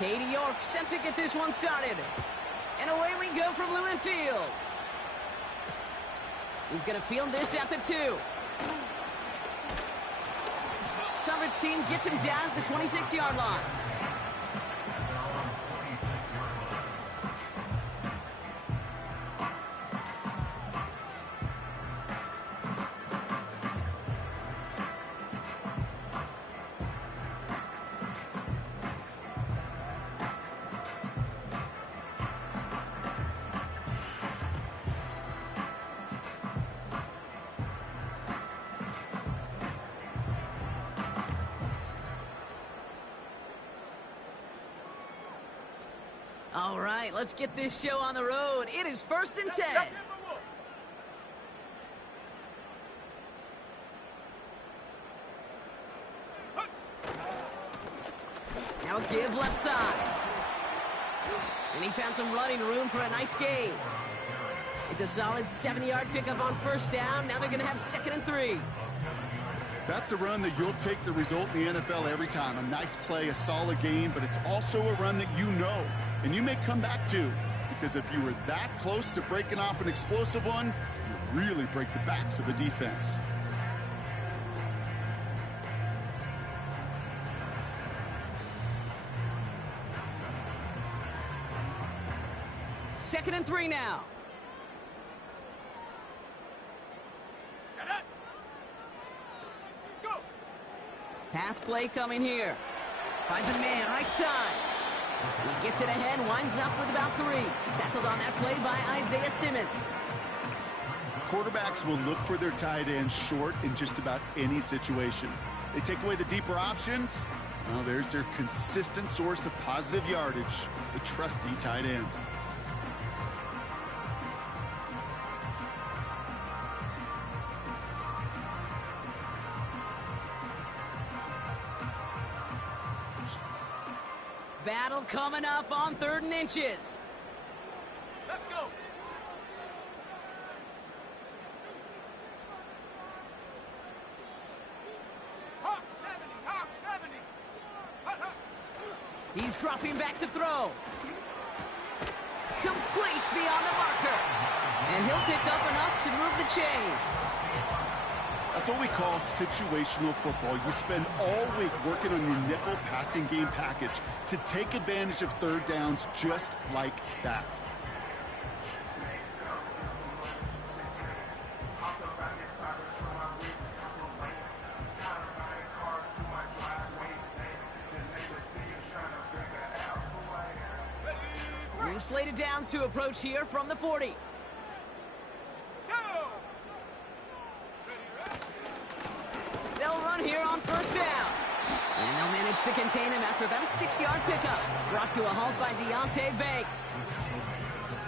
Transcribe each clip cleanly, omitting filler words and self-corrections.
Katie York set to get this one started. And away we go from Lewin Field. He's going to field this at the 2. Coverage team gets him down at the 26-yard line. All right, let's get this show on the road. It is 1st and 10. Now a give left side. And he found some running room for a nice gain. It's a solid 70-yard pickup on 1st down. Now they're going to have 2nd and 3. That's a run that you'll take the result in the NFL every time. A nice play, a solid game, but it's also a run that you know and you may come back to, because if you were that close to breaking off an explosive one, you really break the backs of the defense. Second and 3 now. Pass play coming here. Finds a man right side. He gets it ahead, winds up with about 3. Tackled on that play by Isaiah Simmons. Quarterbacks will look for their tight end short in just about any situation. They take away the deeper options. Well, there's their consistent source of positive yardage, the trusty tight end. Battle coming up on 3rd and inches. Let's go. Hawk 70, Hawk 70. He's dropping back to throw. Complete beyond the marker. And he'll pick up enough to move the chains. That's what we call situational football. You spend all week working on your nickel passing game package to take advantage of 3rd downs just like that. New slated downs to approach here from the 40. They'll run here on 1st down. And they'll manage to contain him after about a 6-yard pickup. Brought to a halt by Deontay Banks.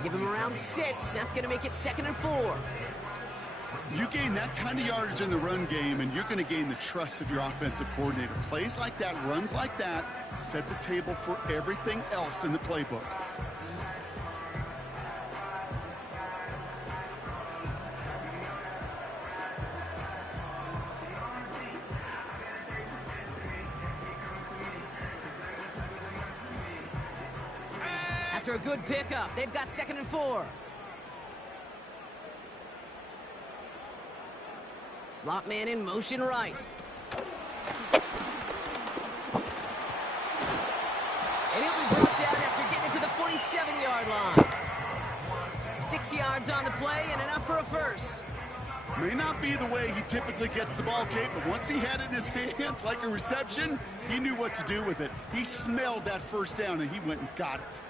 Give him around 6. That's going to make it 2nd and 4. You gain that kind of yardage in the run game, and you're going to gain the trust of your offensive coordinator. Plays like that, runs like that, set the table for everything else in the playbook. After a good pickup, they've got 2nd and 4. Slot man in motion right. And he'll be brought down after getting it to the 47-yard line. 6 yards on the play and enough for a 1st. May not be the way he typically gets the ball, Kate, but once he had it in his hands like a reception, he knew what to do with it. He smelled that 1st down, and he went and got it.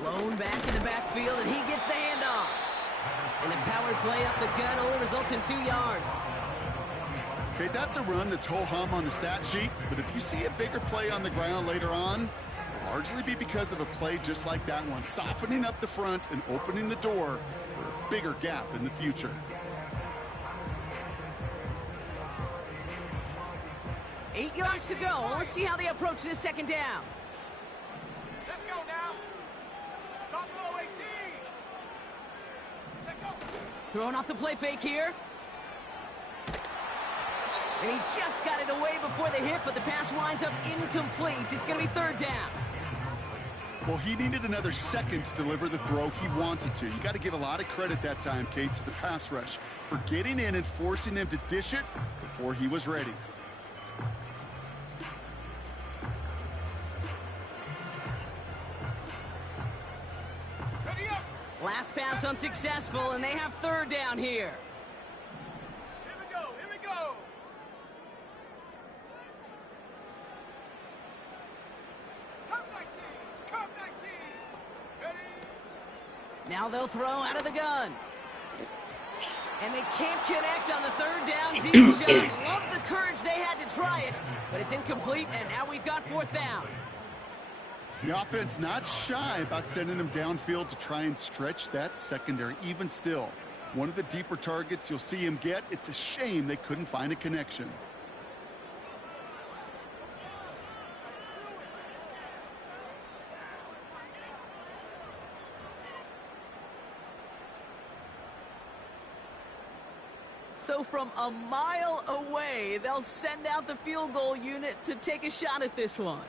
Blown back in the backfield, and he gets the handoff. And the power play up the gut only results in 2 yards. Okay, that's a run that's ho-hum on the stat sheet, but if you see a bigger play on the ground later on, it'll largely be because of a play just like that one, softening up the front and opening the door for a bigger gap in the future. Eight yards to go. Let's see how they approach this 2nd down. Let's go Throwing off the play fake here. And he just got it away before the hit, but the pass winds up incomplete. It's going to be third down. Well, he needed another second to deliver the throw he wanted to. You got to give a lot of credit that time, Kate, to the pass rush for getting in and forcing him to dish it before he was ready. Ready up. Last pass unsuccessful, and they have third down here. Here we go. Here we go. Come 19. Come 19. Ready. Now they'll throw out of the gun. And they can't connect on the third down deep shot. Love the courage they had to try it, but it's incomplete, and now we've got fourth down. The offense not shy about sending him downfield to try and stretch that secondary. Even still, one of the deeper targets you'll see him get. It's a shame they couldn't find a connection. So from a mile away, they'll send out the field goal unit to take a shot at this one.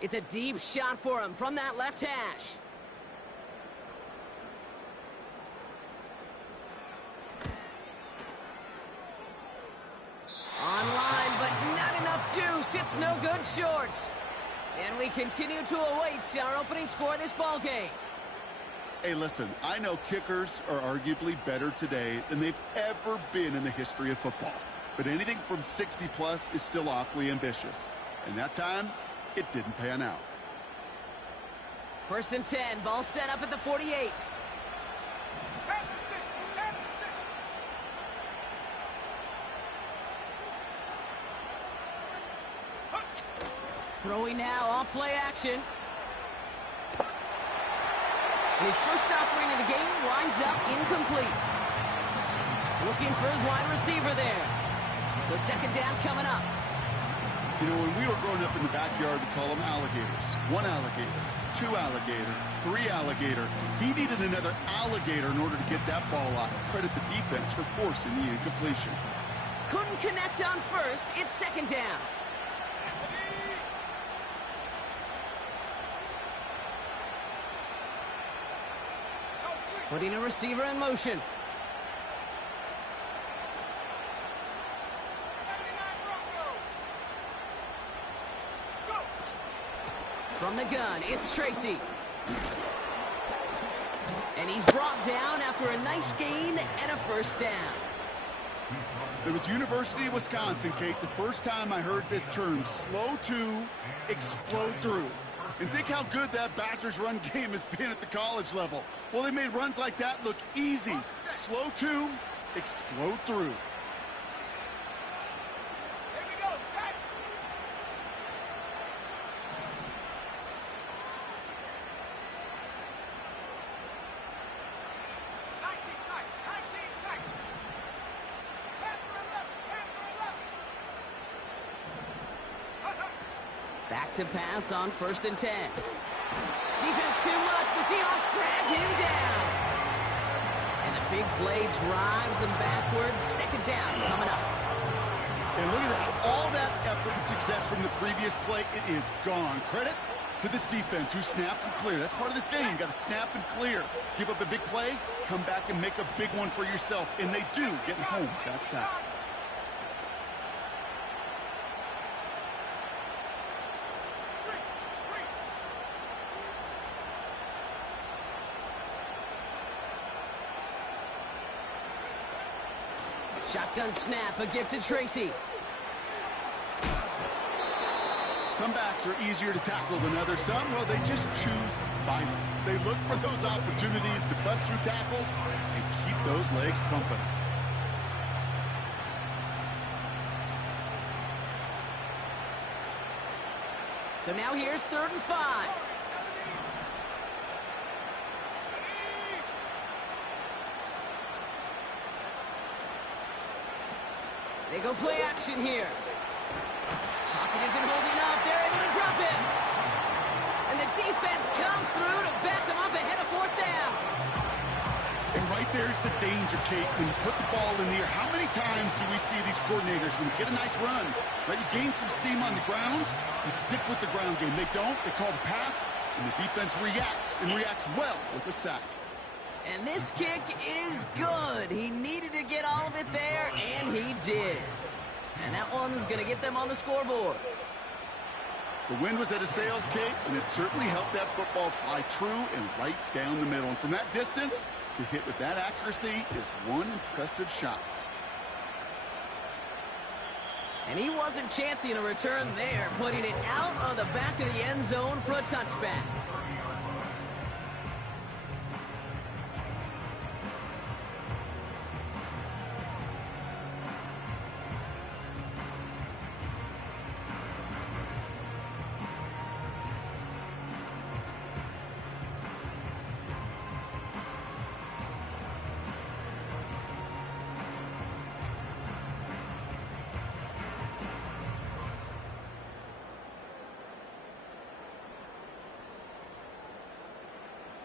It's a deep shot for him from that left hash. Online, but not enough juice. It's no good short. And we continue to await our opening score of this ball game. Hey, listen, I know kickers are arguably better today than they've ever been in the history of football. But anything from 60+ is still awfully ambitious. And that time, it didn't pan out. First and 10, ball set up at the 48. Have the system. Have the system. Throwing now off play action. And his first offering of the game winds up incomplete. Looking for his wide receiver there. So second down coming up. You know, when we were growing up in the backyard, we call them alligators. One alligator, two alligator, three alligator. He needed another alligator in order to get that ball off. Credit the defense for forcing the incompletion. Couldn't connect on first. It's second down. Putting a receiver in motion. 79 Bronco. Go. From the gun, it's Tracy. And he's brought down after a nice gain and a first down. It was University of Wisconsin, Kate, the first time I heard this term, slow to explode through. And think how good that Badgers run game has been at the college level. Well, they made runs like that look easy. Slow to explode through. Here we go. Set. Tight. 19 tight. Panther 11. Back to pass on first and 10. Defense too much. The Seahawks drag him down. And the big play drives them backwards. Second down coming up. And look at that. All that effort and success from the previous play, it is gone. Credit to this defense who snapped and cleared. That's part of this game. You got to snap and clear. Give up a big play, come back and make a big one for yourself. And they do, getting home that sack. Shotgun snap, a gift to Tracy. Some backs are easier to tackle than others. Some, well, they just choose violence. They look for those opportunities to bust through tackles and keep those legs pumping. So now here's 3rd and 5. They go play action here. Pocket isn't holding up. They're able to drop him. And the defense comes through to back them up ahead of 4th down. And right there's the danger, Kate. When you put the ball in the air, how many times do we see these coordinators, when you get a nice run, right, you gain some steam on the ground, you stick with the ground game. They don't, they call the pass, and the defense reacts, and reacts well with a sack. And this kick is good. He needed to get all of it there, and he did. And that one's going to get them on the scoreboard. The wind was at his sails, Kate, and it certainly helped that football fly true and right down the middle. And from that distance, to hit with that accuracy is one impressive shot. And he wasn't chancing a return there, putting it out on the back of the end zone for a touchback.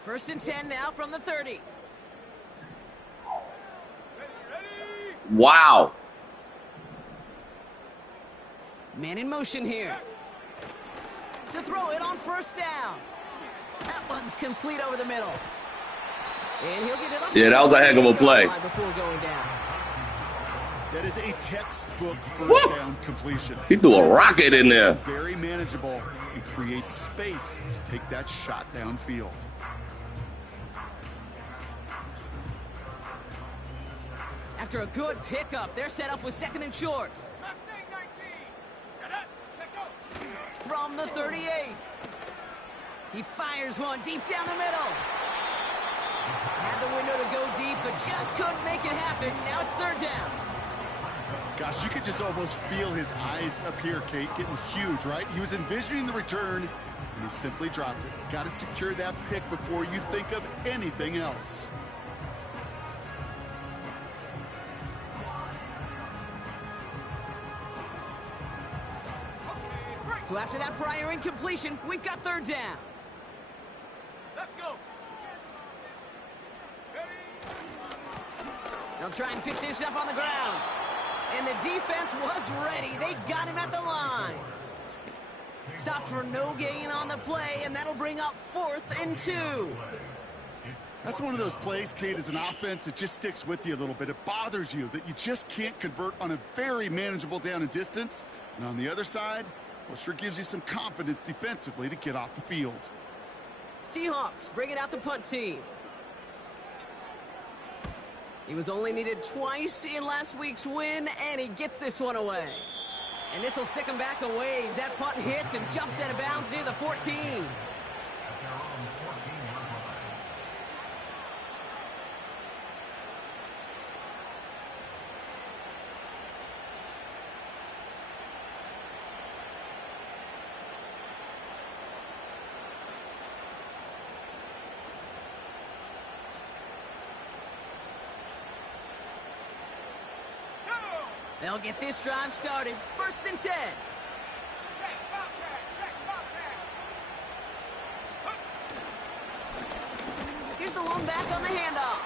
First and 10 now from the 30. Wow. Man in motion here. To throw it on first down. That one's complete over the middle. And he'll get it up. Yeah, that was a heck of a play. Before going down. That is a textbook first down completion. He threw a rocket in there. Very manageable and creates space to take that shot downfield. After a good pickup, they're set up with second and short. Mustang 19. Set up. Check go. From the 38. He fires one deep down the middle. Had the window to go deep, but just couldn't make it happen. Now it's third down. Gosh, you could just almost feel his eyes up here, Kate, getting huge, right? He was envisioning the return, and he simply dropped it. Got to secure that pick before you think of anything else. So after that prior incompletion, we've got third down. Let's go. They'll try and pick this up on the ground. And the defense was ready. They got him at the line. Stopped for no gain on the play, and that'll bring up 4th and 2. That's one of those plays, Kate, as an offense, it just sticks with you a little bit. It bothers you that you just can't convert on a very manageable down and distance. And on the other side, well, sure gives you some confidence defensively to get off the field. Seahawks bringing out the punt team. He was only needed twice in last week's win, and he gets this one away. And this will stick him back a ways. That punt hits and jumps out of bounds near the 14. They'll get this drive started. First and 10. Check, Bobcat. Check, Bobcat. Here's the lone back on the handoff.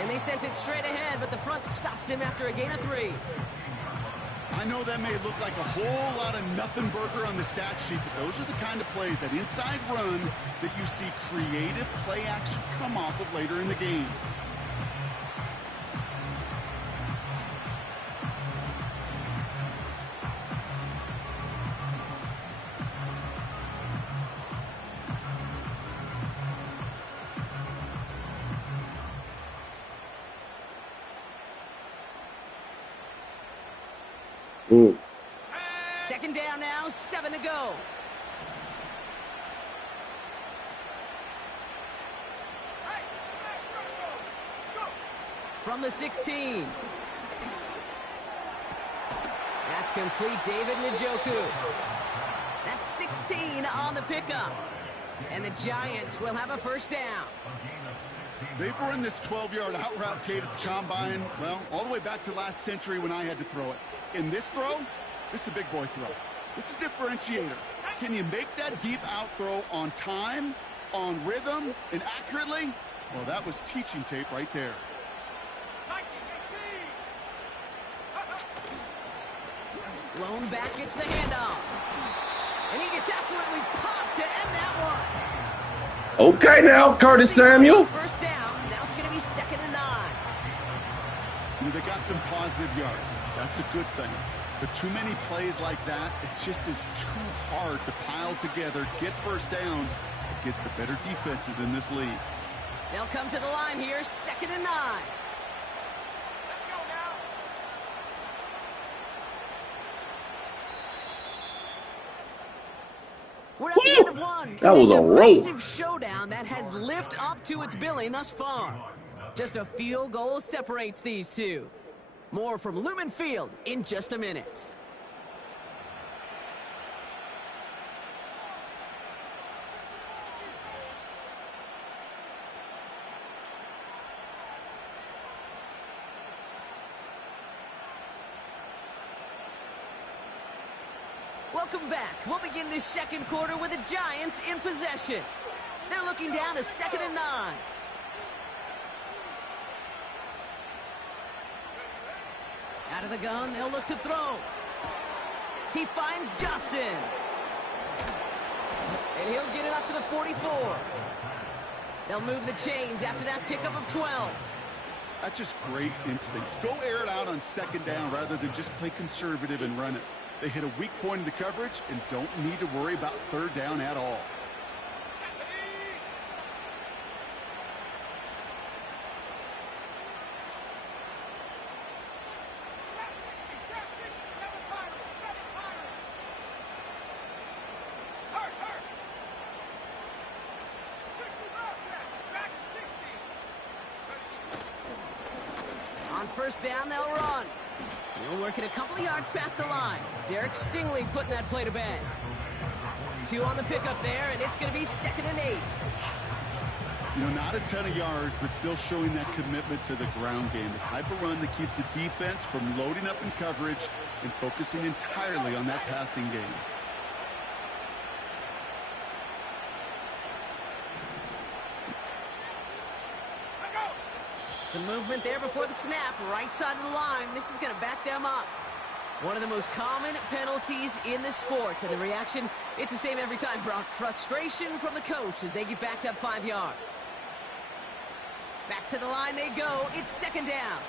And they sent it straight ahead, but the front stops him after a gain of 3. I know that may look like a whole lot of nothing burger on the stat sheet, but those are the kind of plays, that inside run, that you see creative play action come off of later in the game. Second down now, 7 to go. Hey, go. From the 16. That's complete, David Njoku. That's 16 on the pickup. And the Giants will have a first down. They've run this 12-yard out route, Kate, at the combine, well, all the way back to last century when I had to throw it. In this throw, this is a big boy throw. It's a differentiator. Can you make that deep out throw on time, on rhythm, and accurately? Well, that was teaching tape right there. 19, Lone back gets the handoff. And he gets absolutely popped to end that one. Okay now, Curtis Samuel. First down. Now it's going to be 2nd and 9. They got some positive yards. That's a good thing. But too many plays like that, it just is too hard to pile together, get first downs against the better defenses in this league. They'll come to the line here, 2nd and 9. let's go now. We're at the end of one. That was a rope. Massive showdown that has lived up to its billing thus far. Just a field goal separates these two. More from Lumen Field in just a minute. Welcome back. We'll begin this second quarter with the Giants in possession. They're looking down to 2nd and 9. Out of the gun, they'll look to throw. He finds Johnson. And he'll get it up to the 44. They'll move the chains after that pickup of 12. That's just great instincts. Go air it out on 2nd down rather than just play conservative and run it. They hit a weak point in the coverage and don't need to worry about 3rd down at all. Trap 60, 7 Pirates, 7 Pirates. Hurt. 60 back, 60. On 1st down, they'll run. He'll work it a couple of yards past the line. Derek Stingley putting that play to bed. 2 on the pickup there, and it's going to be 2nd and 8. You know, not a ton of yards, but still showing that commitment to the ground game. The type of run that keeps the defense from loading up in coverage and focusing entirely on that passing game. Some movement there before the snap, right side of the line. This is going to back them up. One of the most common penalties in the sport, and the reaction, it's the same every time, Brock. Frustration from the coach as they get backed up 5 yards. Back to the line they go. It's 2nd down.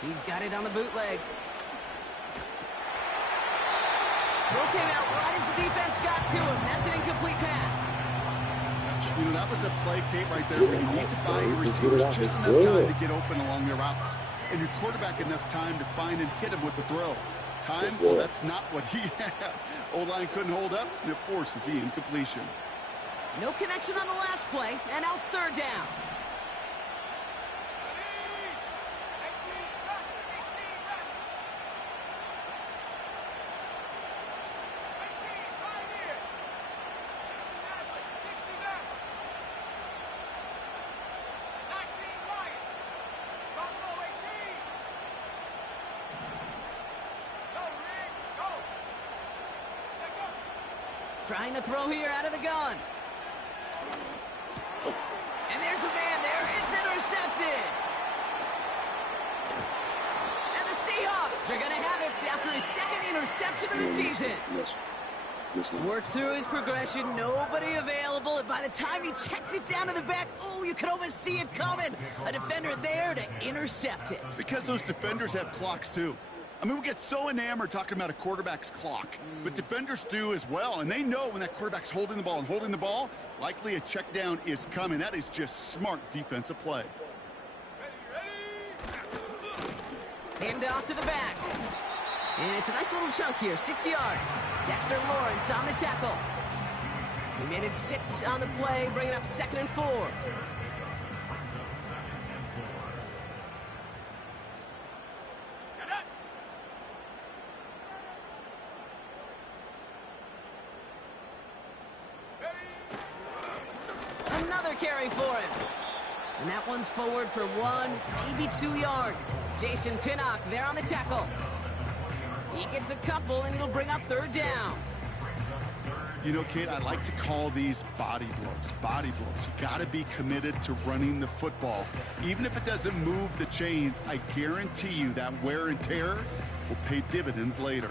He's got it on the bootleg. Throw came out right as the defense got to him. That's an incomplete pass. You know, that was a play, Kate, right there where you need to buy your receivers just enough time to get open along their routes, and your quarterback enough time to find and hit him with the throw. Time, well, that's not what he had. O-line couldn't hold up, and it forces the incompletion. No connection on the last play, and now it's 3rd down. Trying to throw here out of the gun. And there's a man there. It's intercepted. And the Seahawks are going to have it after his 2nd interception of the season. Worked through his progression. Nobody available. And by the time he checked it down to the back, oh, you could almost see it coming. A defender there to intercept it. Because those defenders have clocks, too. I mean, we get so enamored talking about a quarterback's clock, but defenders do as well, and they know when that quarterback's holding the ball, likely a check down is coming. That is just smart defensive play. Hand off to the back. And it's a nice little chunk here, 6 yards. Dexter Lawrence on the tackle. He managed 6 on the play, bringing up 2nd and 4. Another carry for him. And that one's forward for 1, maybe 2 yards. Jason Pinnock there on the tackle. He gets a couple, and it'll bring up third down. You know, Kate, I like to call these body blows. Body blows. You got to be committed to running the football. Even if it doesn't move the chains, I guarantee you that wear and tear will pay dividends later.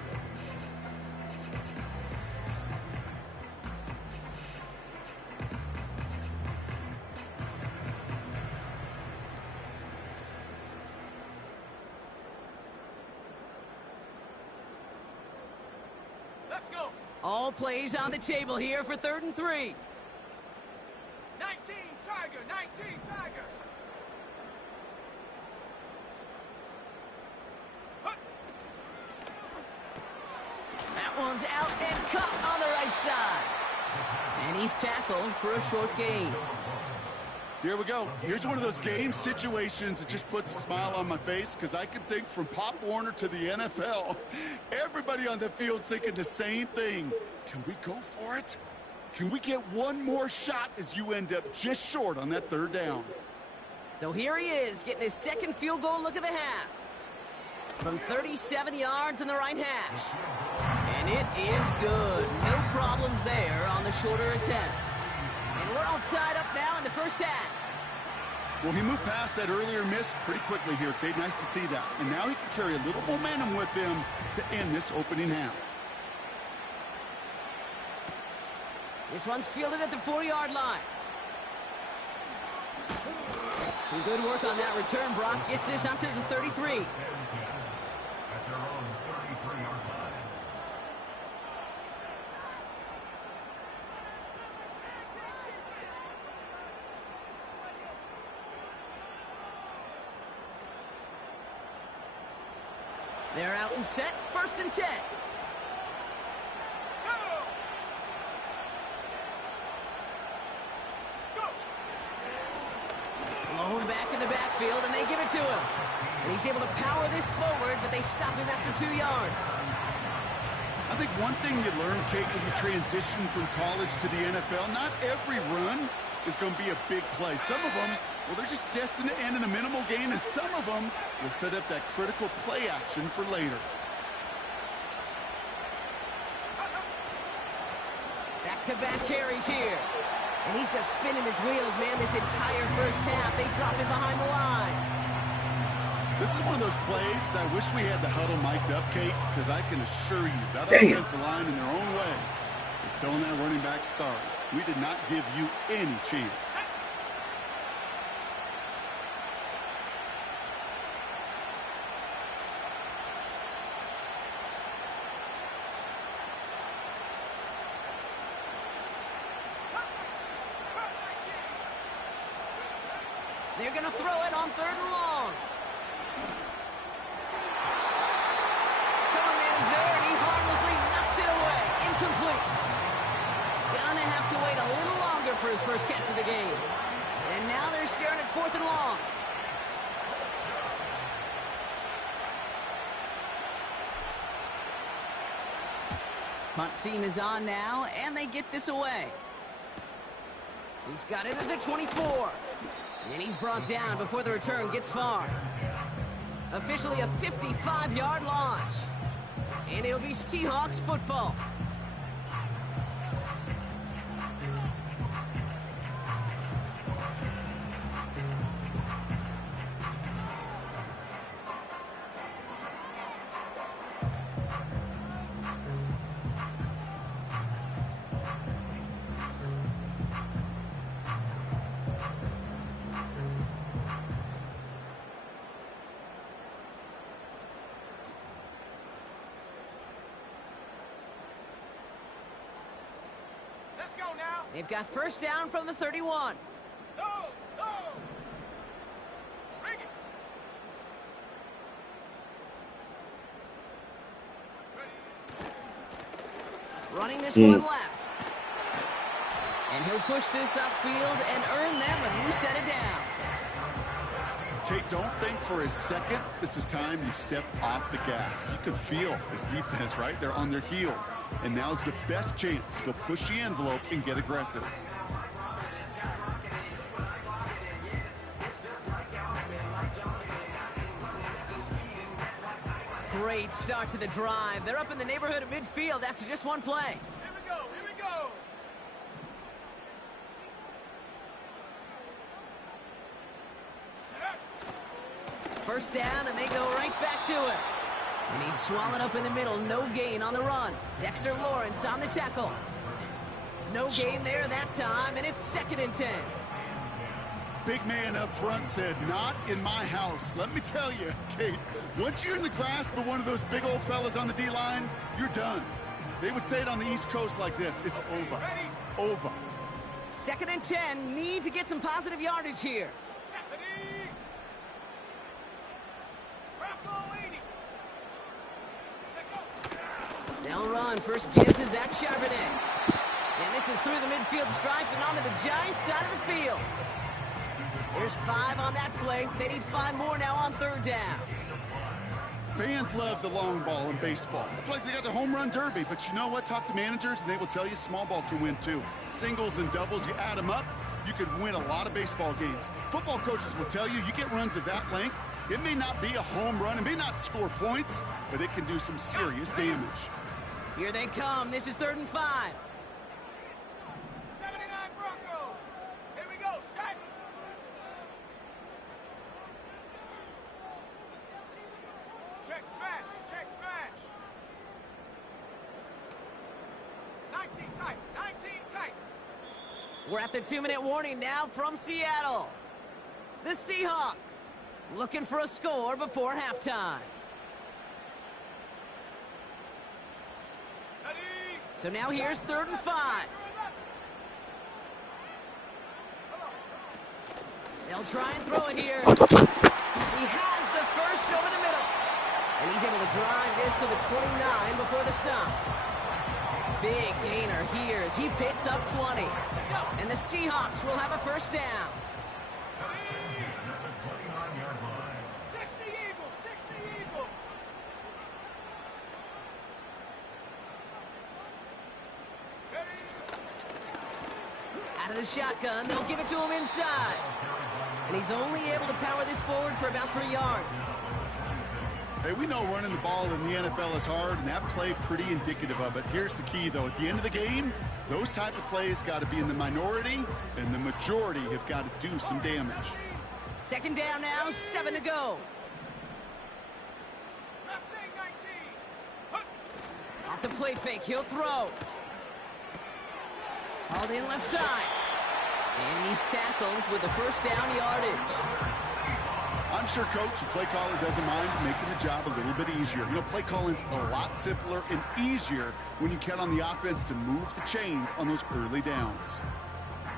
Let's go. All plays on the table here for 3rd and 3. 19 Tiger, 19 Tiger. That one's out and caught on the right side. And he's tackled for a short gain. Here we go. Here's one of those game situations that just puts a smile on my face because I can think from Pop Warner to the NFL. Everybody on the field's thinking the same thing. Can we go for it? Can we get one more shot as you end up just short on that 3rd down? So here he is, getting his second field goal look of the half. From 37 yards in the right hash. And it is good. No problems there on the shorter attempt. And we're all tied up now in the first half. Well, he moved past that earlier miss pretty quickly here, Kate. Nice to see that. And now he can carry a little momentum with him to end this opening half. This one's fielded at the 4-yard line. Some good work on that return. Brock gets this up to the 33. They're out and set. 1st and 10. Blown back in the backfield, and they give it to him. And he's able to power this forward, but they stop him after 2 yards. I think one thing you learn, Kate, when you transition from college to the NFL, not every run is going to be a big play. Some of them, well, they're just destined to end in a minimal gain, and some of them will set up that critical play action for later. Back-to-back carries here. And he's just spinning his wheels, man, this entire first half. They drop him behind the line. This is one of those plays that I wish we had the huddle mic'd up, Kate, because I can assure you that offensive line in their own way is telling that running back, sorry, we did not give you any chance. They're going to throw it on 3rd and long. Cover man is there, and he harmlessly knocks it away. Incomplete. Gonna have to wait a little longer for his first catch of the game. And now they're staring at 4th and long. Punt team is on now, and they get this away. He's got it at the 24. And he's brought down before the return gets far. Officially a 55-yard launch. And it'll be Seahawks football. Let's go now. They've got first down from the 31. No, no. Bring it. Running this one left. And he'll push this upfield and earn them a new set of downs. Kate, don't think for a second this is time you step off the gas. You can feel this defense, right? They're on their heels. And now's the best chance to go push the envelope and get aggressive. great start to the drive. They're up in the neighborhood of midfield after just one play. Here we go, here we go. First down, and they go right back to it. And he's swallowed up in the middle. No gain on the run. Dexter Lawrence on the tackle. No gain there that time, and it's 2nd and 10. Big man up front said, not in my house. Let me tell you, Kate, once you're in the grasp of one of those big old fellas on the D-line, you're done. They would say it on the East Coast like this, it's over. Over. 2nd and 10, need to get some positive yardage here. They'll run. First give to Zach Charbonnet. And this is through the midfield stripe and onto the Giants side of the field. There's 5 on that play. They need 5 more now on 3rd down. Fans love the long ball in baseball. It's like they got the home run derby, but you know what? Talk to managers and they will tell you small ball can win too. Singles and doubles, you add them up, you could win a lot of baseball games. Football coaches will tell you, you get runs of that length, it may not be a home run, it may not score points, but it can do some serious damage. Here they come. This is 3rd and 5. 79 Broncos. Here we go. Set. Check smash. Check smash. 19 tight. 19 tight. We're at the 2-minute warning now from Seattle. The Seahawks looking for a score before halftime. So now here's 3rd and 5. They'll try and throw it here. He has the first over the middle. And he's able to drive this to the 29 before the stop. Big gainer here as he picks up 20. And the Seahawks will have a first down. 60 Eagles, 60 Eagles. Out of the shotgun, they'll give it to him inside. And he's only able to power this forward for about 3 yards. Hey, we know running the ball in the NFL is hard, and that play pretty indicative of it. Here's the key, though. At the end of the game, those type of plays got to be in the minority, and the majority have got to do some damage. 2nd down now, 7 to go. Last thing, 19. Off the play fake, he'll throw. Hauled in left side. And he's tackled with the first down yardage. I'm sure coach and play caller doesn't mind making the job a little bit easier. You know, play calling's a lot simpler and easier when you count on the offense to move the chains on those early downs.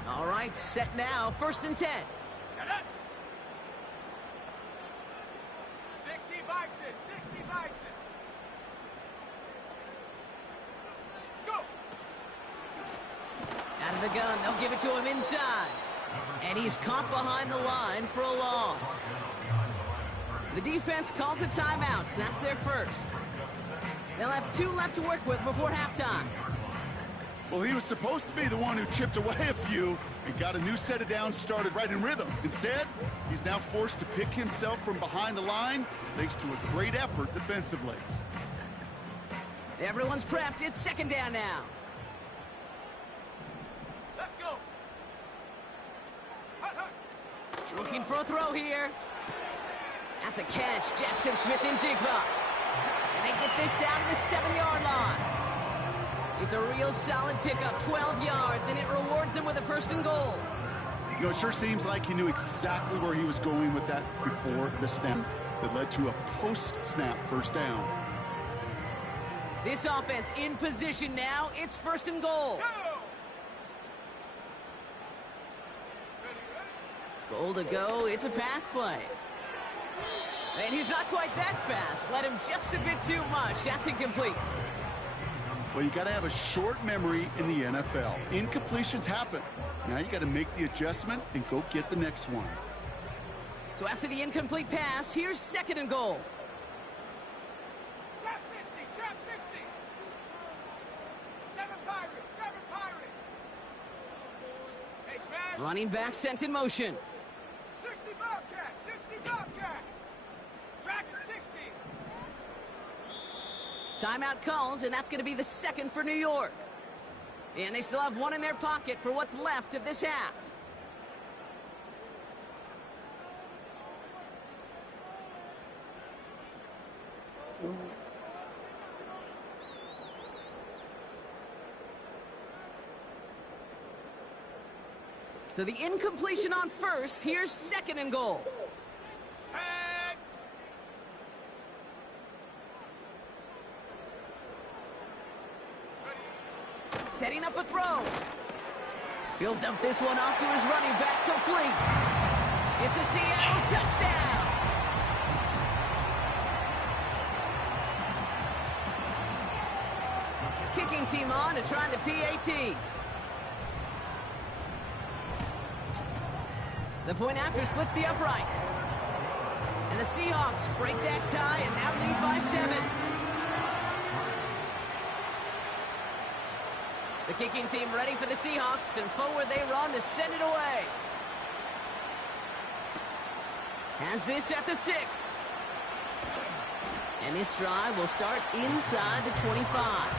All right, set now, 1st and 10. 60 Bison, 60 Bison. Go! Out of the gun, they'll give it to him inside. And he's caught behind the line for a loss. The defense calls a timeout, so that's their first. They'll have 2 left to work with before halftime. Well, he was supposed to be the one who chipped away a few and got a new set of downs started right in rhythm. Instead, he's now forced to pick himself from behind the line thanks to a great effort defensively. Everyone's prepped. It's 2nd down now. Let's go! Hut, hut. Looking for a throw here. That's a catch. Jackson Smith and Jigba. And they get this down to the 7-yard line. It's a real solid pickup, 12 yards, and it rewards him with a 1st and goal. You know, it sure seems like he knew exactly where he was going with that before the snap that led to a post-snap first down. This offense in position now. It's 1st and goal. Goal to go. It's a pass play. And he's not quite that fast. Let him just a bit too much. That's incomplete. Well, you got to have a short memory in the NFL. Incompletions happen. Now you got to make the adjustment and go get the next one. So after the incomplete pass, here's 2nd and goal. Trap 60, trap 60. 7 Pirates, 7 Pirates. Hey, smash. Running back sent in motion. 60 Bobcat, 60 Bobcat. Dragon 60. Timeout called, and that's going to be the second for New York. And they still have one in their pocket for what's left of this half. So the incompletion on first. Here's second and goal. Set. Setting up a throw. He'll dump this one off to his running back, complete. It's a Seattle touchdown. Kicking team on to try the PAT. The point after splits the uprights. And the Seahawks break that tie and now lead by 7. The kicking team ready for the Seahawks, and forward they run to send it away. Has this at the 6. And this drive will start inside the 25.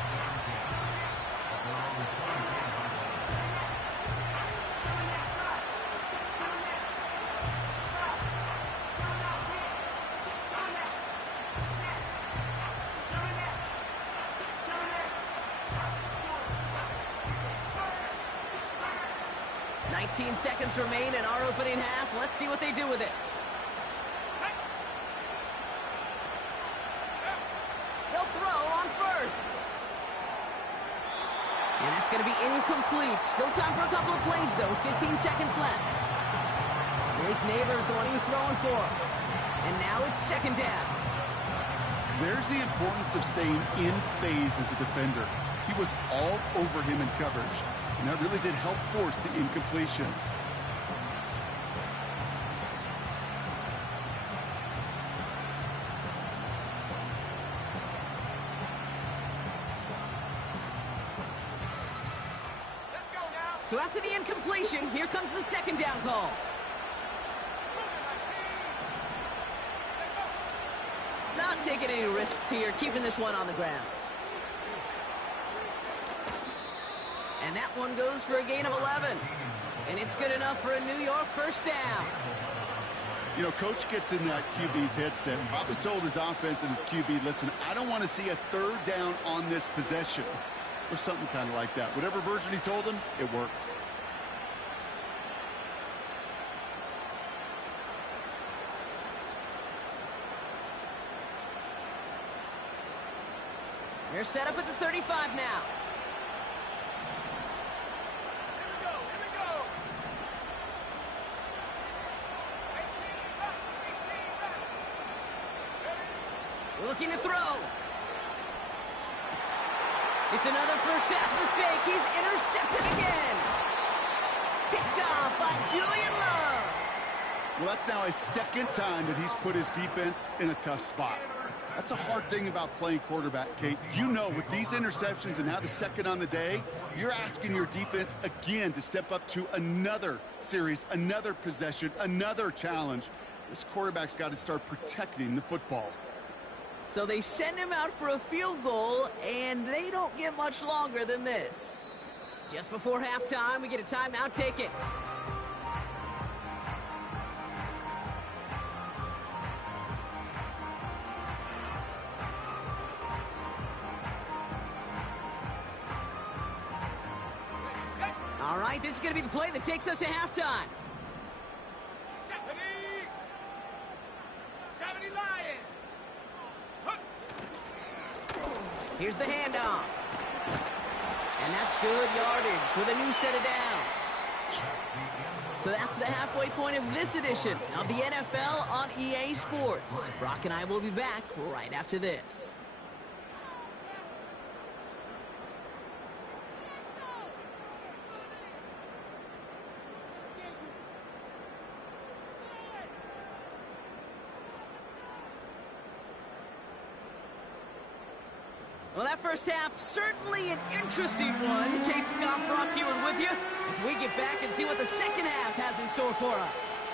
Seconds remain in our opening half. Let's see what they do with it. They'll throw on first. And that's going to be incomplete. Still time for a couple of plays, though. 15 seconds left. Blake Neighbors, the one he was throwing for. And now it's second down. There's the importance of staying in phase as a defender. He was all over him in coverage, and that really did help force the incompletion. Let's go now. So after the incompletion, here comes the second down call. Not taking any risks here, keeping this one on the ground. And that one goes for a gain of 11. And it's good enough for a New York first down. You know, Coach gets in that QB's headset and probably told his offense and his QB, listen, I don't want to see a third down on this possession. Or something kind of like that. Whatever version he told him, it worked. They're set up at the 35 now. Here we go. 18 back. Ready? Looking to throw. It's another first half mistake. He's intercepted again. Picked off by Julian Love. Well, that's now his second time that he's put his defense in a tough spot. That's a hard thing about playing quarterback, Kate. You know, with these interceptions and now the second on the day, you're asking your defense again to step up to another series, another possession, another challenge. This quarterback's got to start protecting the football. So they send him out for a field goal, and they don't get much longer than this. Just before halftime, we get a timeout taken. All right, this is going to be the play that takes us to halftime. 70 Lions. Here's the handoff. And that's good yardage with a new set of downs. So that's the halfway point of this edition of the NFL on EA Sports. Brock and I will be back right after this. Well, that first half, certainly an interesting one. Kate, Scott, Brock here with you as we get back and see what the second half has in store for us.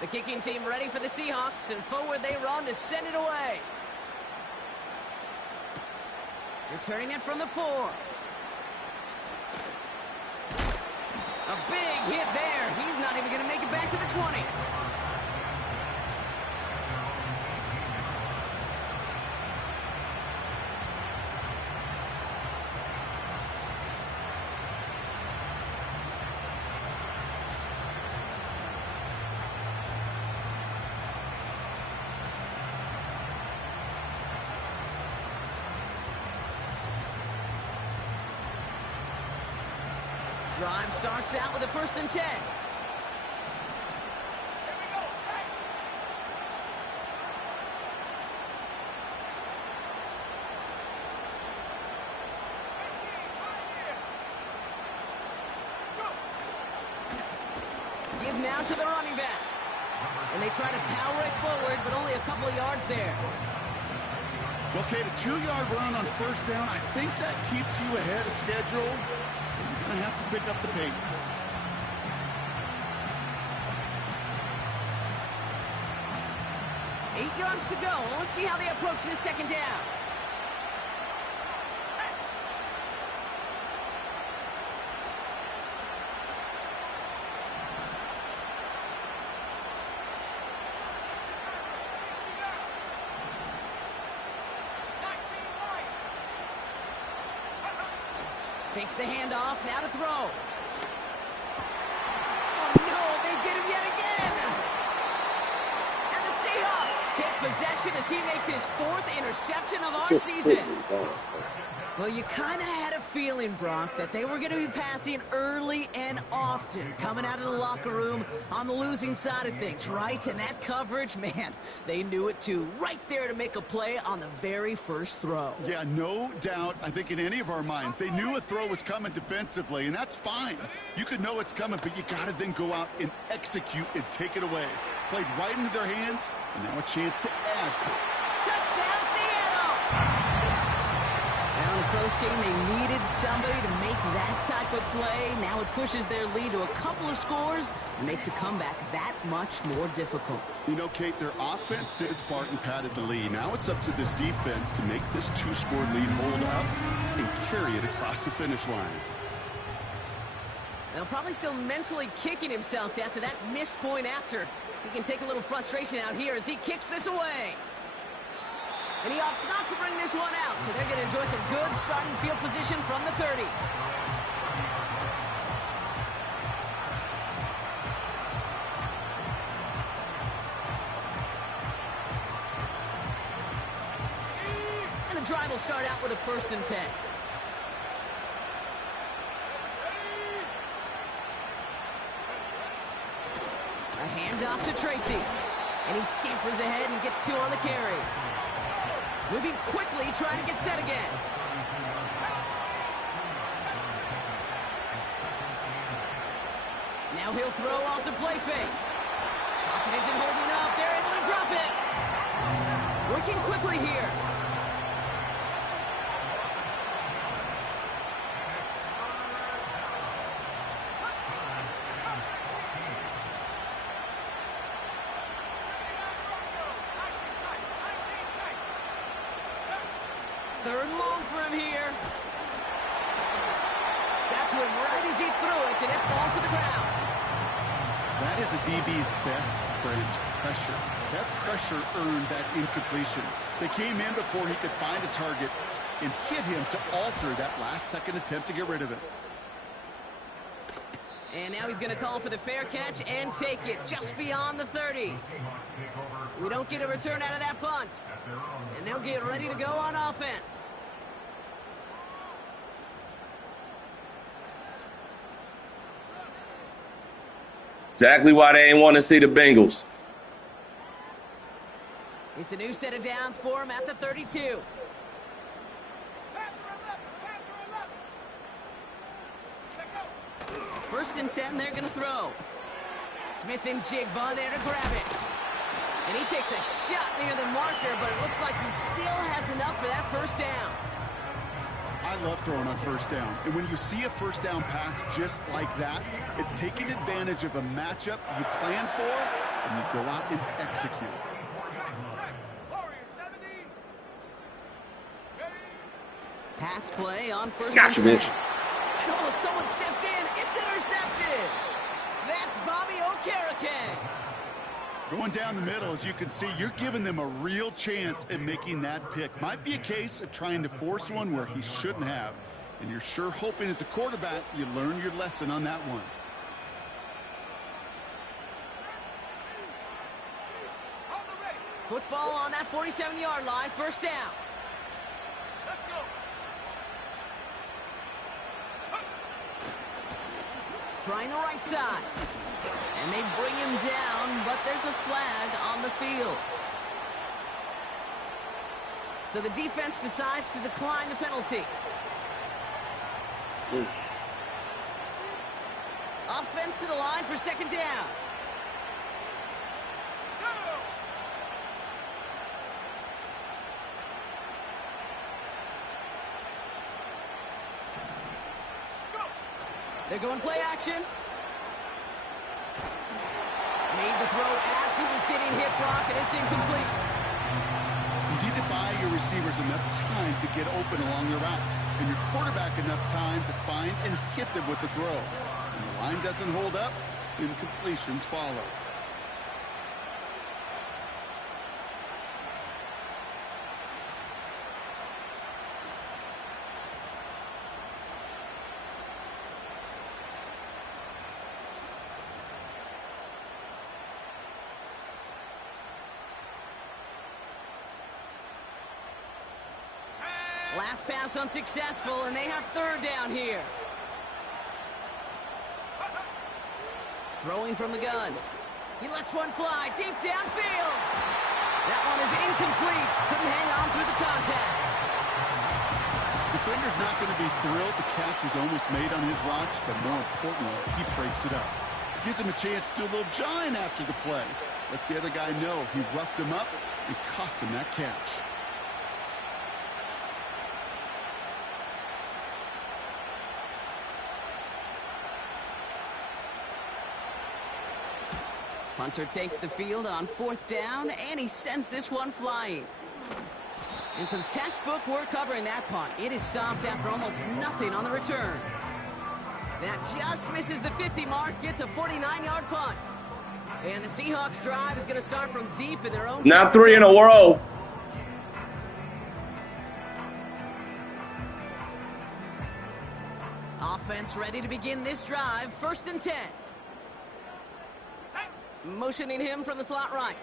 The kicking team ready for the Seahawks, and forward they run to send it away. Returning it from the 4. A big hit there. He's not even going to make it back to the 20. Drive starts out with a 1st and 10. Give now to the running back. And they try to power it forward, but only a couple of yards there. Well, Kate, a 2-yard run on 1st down, I think that keeps you ahead of schedule. You're going to have to pick up the pace. Eight yards to go. Let's see how they approach this 2nd down. Takes the handoff, now to throw. Oh no, they get him yet again! And the Seahawks take possession as he makes his 4th interception of our season. Well, you kind of had a feeling, Brock, that they were going to be passing early and often, coming out of the locker room on the losing side of things, right? And that coverage, man, they knew it too. Right there to make a play on the very first throw. Yeah, no doubt, I think in any of our minds, they knew a throw was coming defensively, and that's fine. You could know it's coming, but you got to then go out and execute and take it away. Played right into their hands, and now a chance to add. Touchdown, Seattle! Now in a close game, they needed somebody to make that type of play. Now it pushes their lead to a couple of scores and makes a comeback that much more difficult. You know, Kate, their offense did its part and padded the lead. Now it's up to this defense to make this 2-score lead hold up and carry it across the finish line. Now probably still mentally kicking himself after that missed point after. He can take a little frustration out here as he kicks this away. And he opts not to bring this one out, so they're going to enjoy some good starting field position from the 30. And the drive will start out with a 1st and 10. A handoff to Tracy. And he scampers ahead and gets 2 on the carry. Moving quickly, trying to get set again. Now he'll throw off the play fake. Pocket isn't holding up. They're able to drop it. Working quickly here. Third and long for him here. Got to him right as he threw it, and it falls to the ground. That is a DB's best friend, pressure. That pressure earned that incompletion. They came in before he could find a target and hit him to alter that last-second attempt to get rid of it. And now he's going to call for the fair catch and take it just beyond the 30. We don't get a return out of that punt. And they'll get ready to go on offense. Exactly why they ain't want to see the Bengals. It's a new set of downs for him at the 32. First and 10, they're going to throw. Smith and Jigba there to grab it. And he takes a shot near the marker, but it looks like he still has enough for that 1st down. I love throwing on 1st down. And when you see a 1st down pass just like that, it's taking advantage of a matchup you planned for, and you go out and execute. Pass play on first. Gotcha, and 10. bitch. And oh, someone stepped in. It's intercepted. That's Bobby Okereke. Going down the middle, as you can see, you're giving them a real chance at making that pick. Might be a case of trying to force one where he shouldn't have. And you're sure hoping as a quarterback you learn your lesson on that one. Football on that 47-yard line, first down. Let's go. Trying the right side. And they bring him down, but there's a flag on the field. So the defense decides to decline the penalty. Offense to the line for second down. They're going play action. Made the throw as he was getting hit, Brock, and it's incomplete. You need to buy your receivers enough time to get open along the route, and your quarterback enough time to find and hit them with the throw. When the line doesn't hold up, incompletions follow. Last pass unsuccessful, and they have third down here. Throwing from the gun. He lets one fly deep downfield. That one is incomplete. Couldn't hang on through the contact. Defender's not going to be thrilled the catch was almost made on his watch, but more importantly, he breaks it up. Gives him a chance to do a little jawing after the play. Lets the other guy know he roughed him up and cost him that catch. Hunter takes the field on fourth down, and he sends this one flying. And some textbook work covering that punt. It is stopped after almost nothing on the return. That just misses the 50 mark, gets a 49-yard punt. And the Seahawks drive is going to start from deep in their own Now 3 in a row. Offense ready to begin this drive, first and 10. Motioning him from the slot right.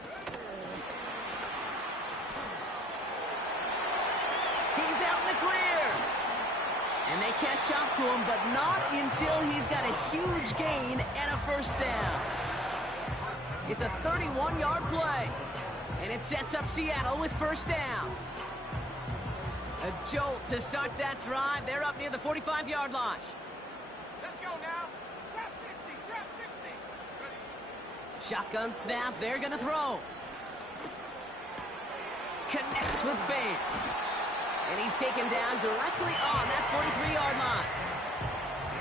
He's out in the clear. And they catch up to him, but not until he's got a huge gain and a first down. It's a 31-yard play. And it sets up Seattle with first down. A jolt to start that drive. They're up near the 45-yard line. Let's go now. Trap 60, trap 60. Shotgun snap, they're gonna throw. Connects with Fant. And he's taken down directly on that 43-yard line.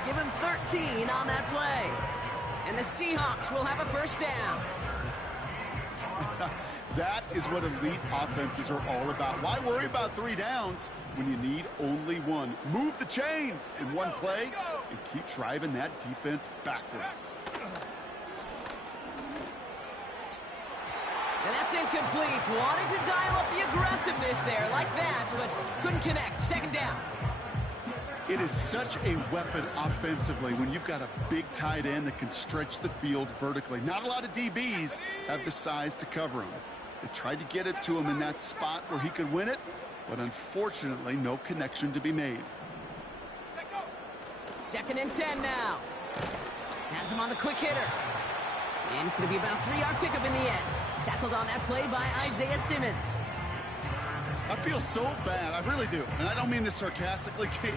Give him 13 on that play. And the Seahawks will have a first down. That is what elite offenses are all about. Why worry about 3 downs when you need only one? Move the chains in one play and keep driving that defense backwards. And that's incomplete. Wanted to dial up the aggressiveness there like that, but couldn't connect. Second down. It is such a weapon offensively when you've got a big tight end that can stretch the field vertically. Not a lot of DBs have the size to cover him. They tried to get it to him in that spot where he could win it, but unfortunately no connection to be made. Second and 10 now. Has him on the quick hitter. And it's going to be about a 3-yard pickup in the end. Tackled on that play by Isaiah Simmons. I feel so bad. I really do. And I don't mean this sarcastically, Kate.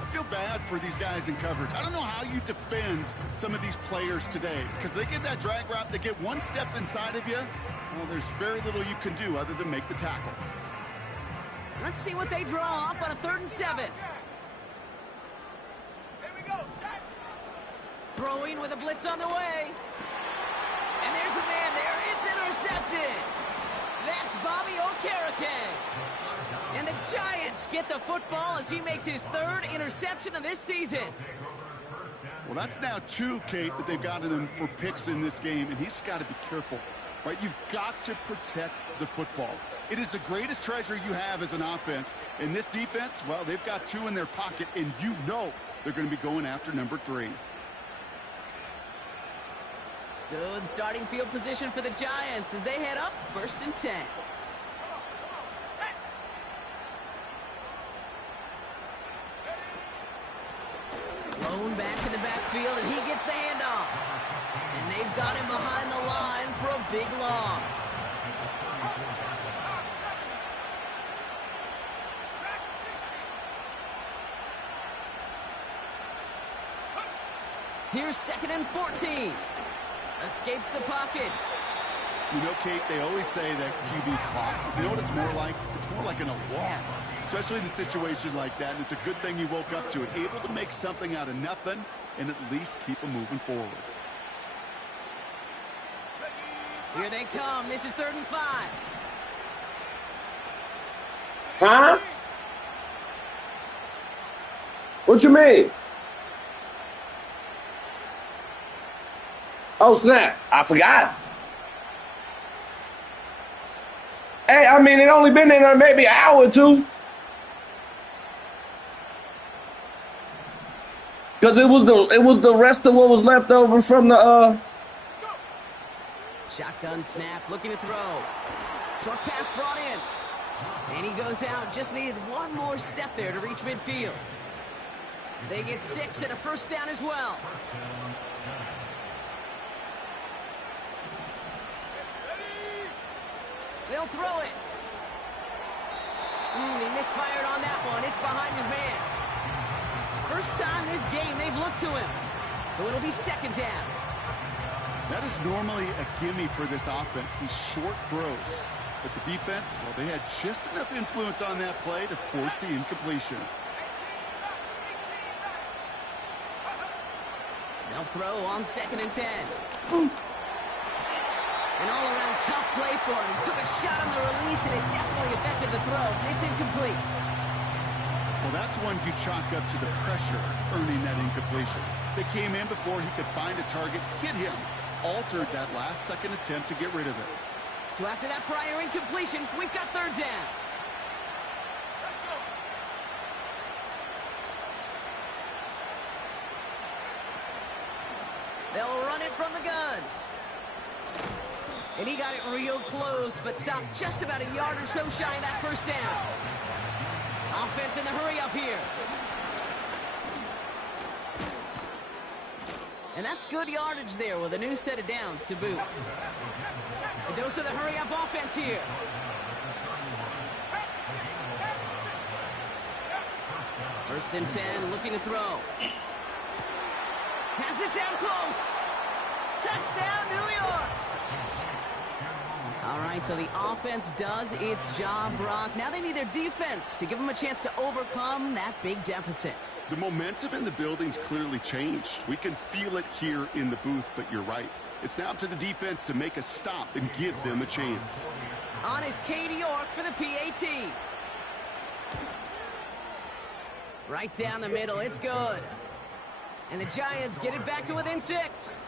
I feel bad for these guys in coverage. I don't know how you defend some of these players today because they get that drag route, they get one step inside of you. Well, there's very little you can do other than make the tackle. Let's see what they draw up on a 3rd and 7. Here we go, set. Throwing with a blitz on the way. And there's a man there intercepted. That's Bobby Okereke. And the Giants get the football as he makes his third interception of this season. Well, that's now 2, Kate, that they've gotten him for picks in this game, and he's got to be careful, right? You've got to protect the football. It is the greatest treasure you have as an offense. In this defense, well, they've got 2 in their pocket, and you know they're going to be going after number 3. Good starting field position for the Giants as they head up 1st and 10. Blown back in the backfield, and he gets the handoff. And they've got him behind the line for a big loss. Here's 2nd and 14. Escapes the pocket. You know, Kate, they always say that QB clock. You know what it's more like? It's more like an alarm, especially in a situation like that. And it's a good thing you woke up to it, able to make something out of nothing and at least keep them moving forward. Here they come. This is 3rd and 5. Huh? What you mean? Oh, snap. I forgot. Hey, I mean, it only been in there maybe an hour or 2. Because it was the rest of what was left over from the Shotgun snap, looking to throw. Short pass brought in. And he goes out. Just needed one more step there to reach midfield. They get 6 and a 1st down as well. They'll throw it. He misfired on that one. It's behind his man. First time this game they've looked to him. So it'll be 2nd down. That is normally a gimme for this offense, these short throws. But the defense, well, they had just enough influence on that play to force the incompletion. They'll throw on 2nd and 10. An all-around tough play for him. He took a shot on the release, and it definitely affected the throw. It's incomplete. Well, that's one you chalk up to the pressure earning that incompletion. They came in before he could find a target, hit him, altered that last-second attempt to get rid of it. So after that prior incompletion, we've got 3rd down. They'll run it from the gun. And he got it real close, but stopped just about a yard or so shy of that 1st down. Offense in the hurry up here. And that's good yardage there with a new set of downs to boot. A dose of the hurry up offense here. First and 10, looking to throw. Has it down close. Touchdown, New York. All right, so the offense does its job, Brock. Now they need their defense to give them a chance to overcome that big deficit. The momentum in the building's clearly changed. We can feel it here in the booth, but you're right. It's now up to the defense to make a stop and give them a chance. On is Katie York for the PAT. Right down the middle, it's good. And the Giants get it back to within 6.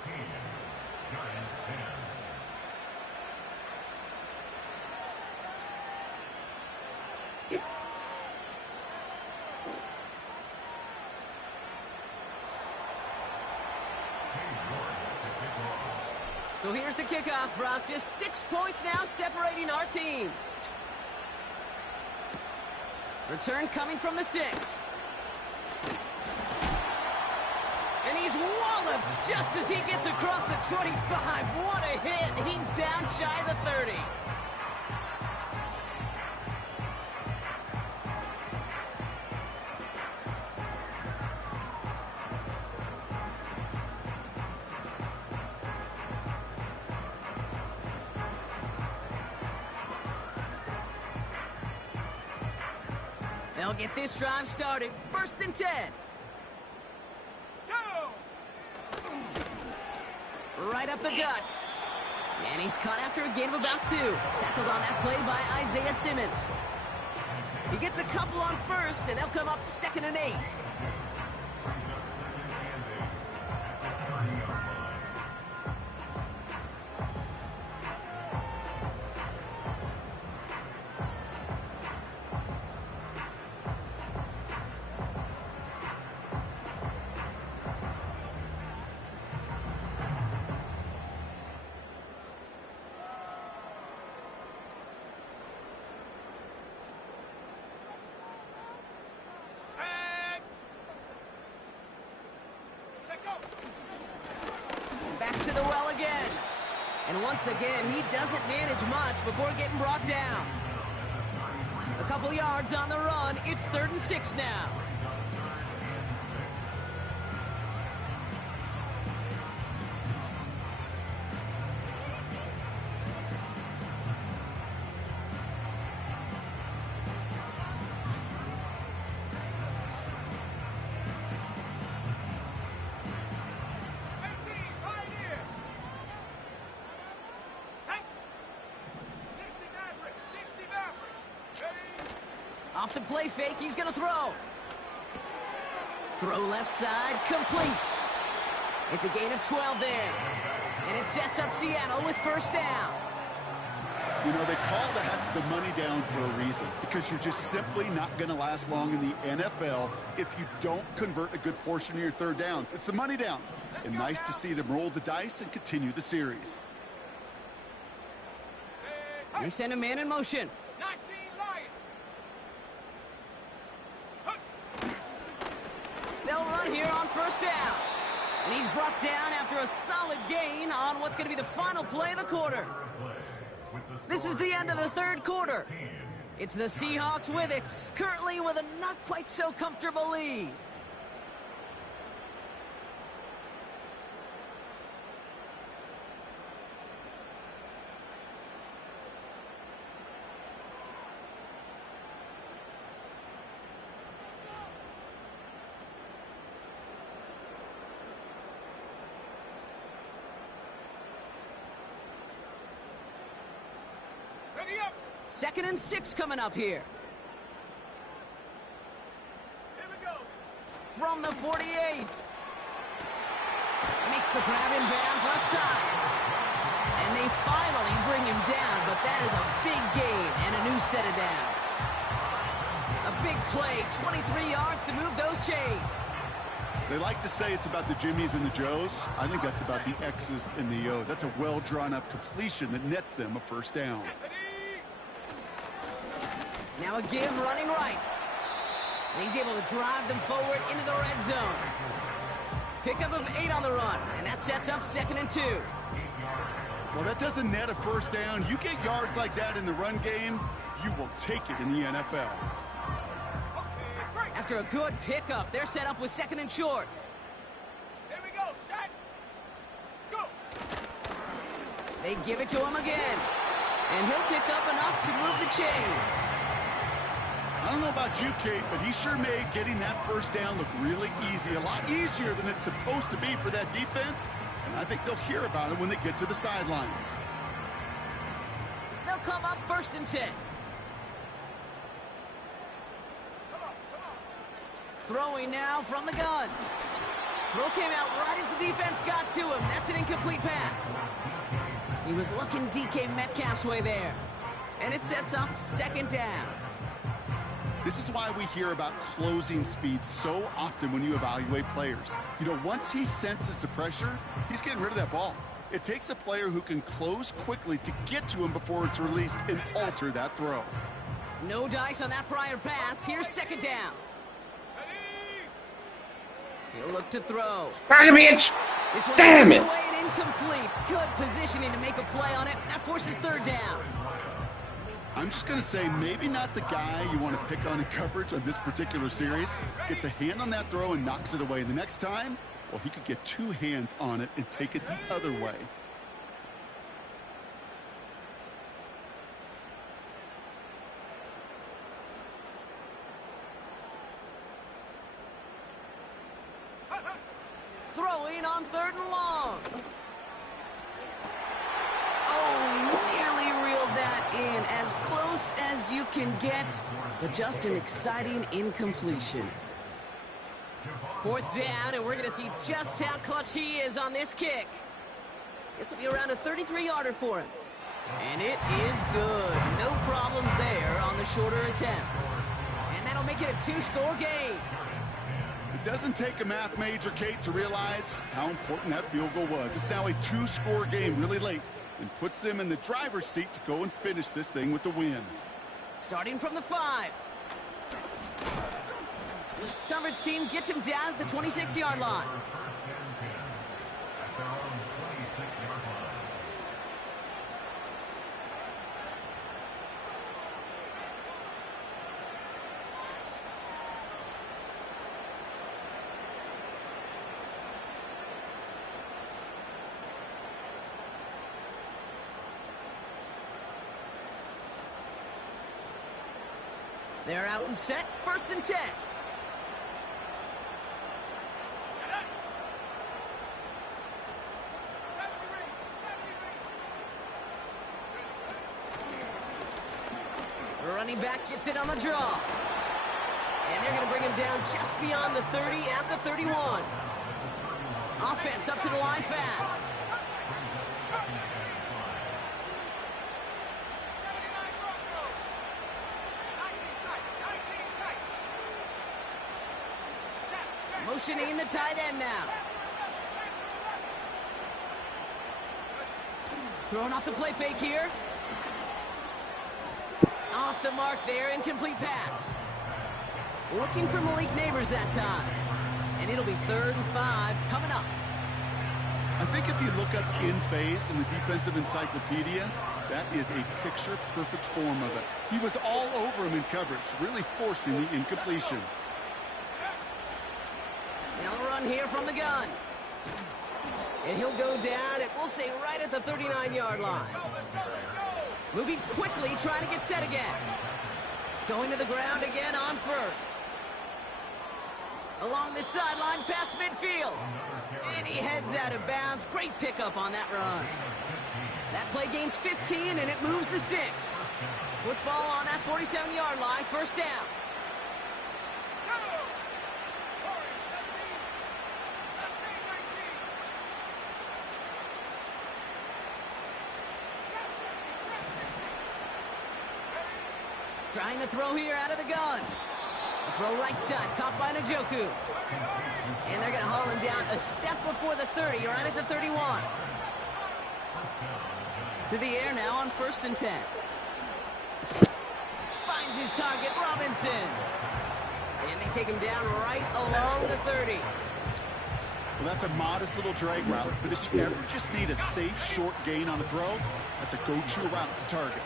So here's the kickoff, Brock. Just 6 points now separating our teams. Return coming from the 6. And he's walloped just as he gets across the 25. What a hit. He's down shy of the 30. They'll get this drive started. 1st and 10. Right up the gut. And he's caught after a gain of about 2. Tackled on that play by Isaiah Simmons. He gets a couple on first, and they'll come up 2nd and 8. Back to the well again. And once again, he doesn't manage much before getting brought down. A couple yards on the run. It's 3rd and 6 now. Off the play fake, he's going to throw. Throw left side, complete. It's a gain of 12 there. And it sets up Seattle with 1st down. You know, they call that the money down for a reason, because you're just simply not going to last long in the NFL if you don't convert a good portion of your 3rd downs. It's the money down. And nice to see them roll the dice and continue the series. They send a man in motion. 19 Lions. They'll run here on 1st down. And he's brought down after a solid gain on what's going to be the final play of the quarter. This is the end of the 3rd quarter. It's the Seahawks with it, currently with a not quite so comfortable lead. Ready up. 2nd and 6 coming up here. Here we go. From the 48. Makes the grab in bounds left side. And they finally bring him down, but that is a big gain and a new set of downs. A big play, 23 yards to move those chains. They like to say it's about the Jimmies and the Joes. I think that's about the X's and the O's. That's a well-drawn-up completion that nets them a 1st down. Now a give running right. And he's able to drive them forward into the red zone. Pickup of 8 on the run, and that sets up 2nd and 2. Well, that doesn't net a 1st down. You get yards like that in the run game, you will take it in the NFL. After a good pickup, they're set up with 2nd and short. Here we go. Set. Go. They give it to him again. And he'll pick up enough to move the chains. I don't know about you, Kate, but he sure made getting that 1st down look really easy. A lot easier than it's supposed to be for that defense. And I think they'll hear about it when they get to the sidelines. They'll come up 1st and 10. Throwing now from the gun. Throw came out right as the defense got to him. That's an incomplete pass. He was looking DK Metcalf's way there. And it sets up 2nd down. This is why we hear about closing speed so often when you evaluate players. You know, once he senses the pressure, he's getting rid of that ball. It takes a player who can close quickly to get to him before it's released and alter that throw. No dice on that prior pass. Here's 2nd down. He'll look to throw. Bitch! Damn it! Away and incomplete. Good positioning to make a play on it. That forces 3rd down. I'm just going to say maybe not the guy you want to pick on in coverage on this particular series. Gets a hand on that throw and knocks it away. The next time, well, he could get 2 hands on it and take it the other way. Throwing on 3rd and long. can get, but just an exciting incompletion. 4th down, and we're going to see just how clutch he is on this kick. This will be around a 33-yarder for him. And it is good. No problems there on the shorter attempt. And that'll make it a 2-score game. It doesn't take a math major, Kate, to realize how important that field goal was. It's now a 2-score game really late and puts them in the driver's seat to go and finish this thing with the win. Starting from the 5. Coverage team gets him down at the 26-yard line. They're out and set, 1st and 10. The running back gets it on the draw. And they're going to bring him down just beyond the 30 at the 31. Offense up to the line fast. Motioning the tight end now. Throwing off the play fake here. Off the mark there, incomplete pass. Looking for Malik Neighbors that time. And it'll be 3rd and 5 coming up. I think if you look up in phase in the defensive encyclopedia, that is a picture-perfect form of it. He was all over him in coverage, really forcing the incompletion. Now a run here from the gun. And he'll go down, and we'll say right at the 39-yard line. Moving quickly, trying to get set again. Going to the ground again on 1st. Along the sideline, past midfield. And he heads out of bounds. Great pickup on that run. That play gains 15, and it moves the sticks. Football on that 47-yard line, 1st down. Trying to throw here out of the gun. The throw right side, caught by Njoku. And they're going to haul him down a step before the 30, right at the 31. To the air now on 1st and 10. Finds his target, Robinson. And they take him down right along the 30. Well, that's a modest little drag route, but if you ever just need a safe, short gain on a throw, that's a go-to route to target.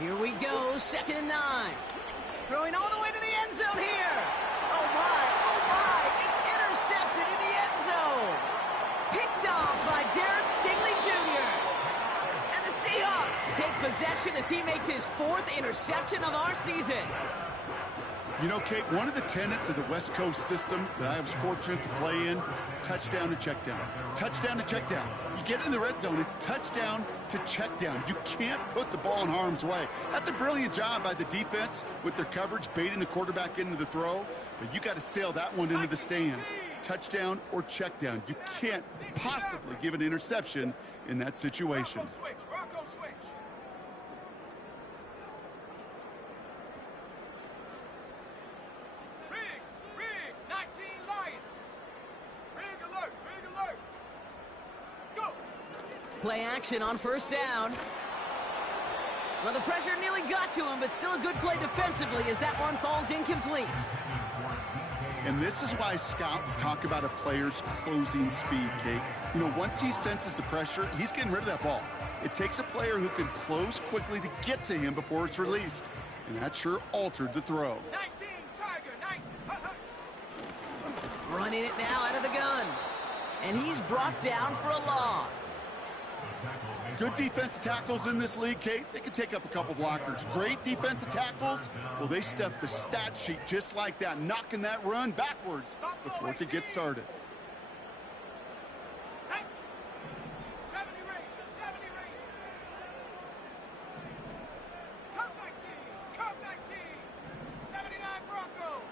Here we go, 2nd and 9. Throwing all the way to the end zone here. Oh my, it's intercepted in the end zone. Picked off by Derek Stingley Jr. And the Seahawks take possession as he makes his 4th interception of our season. You know, Kate, one of the tenets of the West Coast system that I was fortunate to play in, touchdown to check down. Touchdown to check down. You get in the red zone, it's touchdown to check down. You can't put the ball in harm's way. That's a brilliant job by the defense with their coverage, baiting the quarterback into the throw. But you got to sail that one into the stands. Touchdown or check down. You can't possibly give an interception in that situation. Rocco switch. Rig, 19 Lions. Rig alert. Go. Play action on 1st down. Well, the pressure nearly got to him, but still a good play defensively as that one falls incomplete. And this is why scouts talk about a player's closing speed, Kate. You know, once he senses the pressure, he's getting rid of that ball. It takes a player who can close quickly to get to him before it's released. And that sure altered the throw. 19, Tiger, 19. Running it now out of the gun. And he's brought down for a loss. Good defensive tackles in this league, Kate. They can take up a couple blockers. Great defensive tackles. Well, they stuff the stat sheet just like that, knocking that run backwards before it could get started. 70 Rangers, 70 Rangers. Come 19, 79 Broncos.